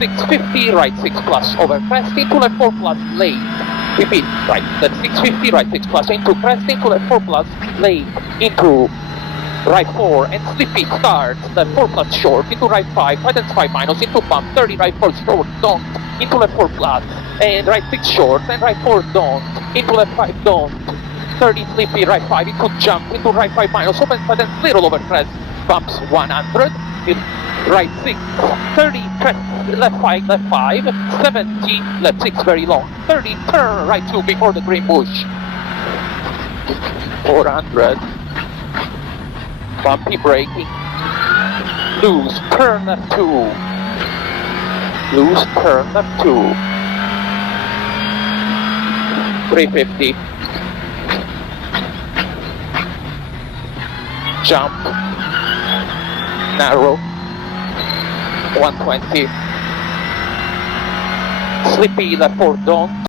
650, right 6 plus over crest into left 4 plus late. Repeat, right, that's 650, right 6 plus into crest into left 4 plus late into right 4 and slippy starts left 4 plus short into right 5, right and 5 minus into bump 30, right 4 short, don't into left 4 plus and right 6 short and right 4 don't into left 5 don't 30 slippy right 5 into jump into right 5 minus open sudden little over crest bumps 100 right 6 30 crest left 5 70 left 6 very long 30 turn right 2 before the green bush 400 bumpy braking loose turn left 2 loose turn left 2 350 jump narrow 120 slippy left 4 don't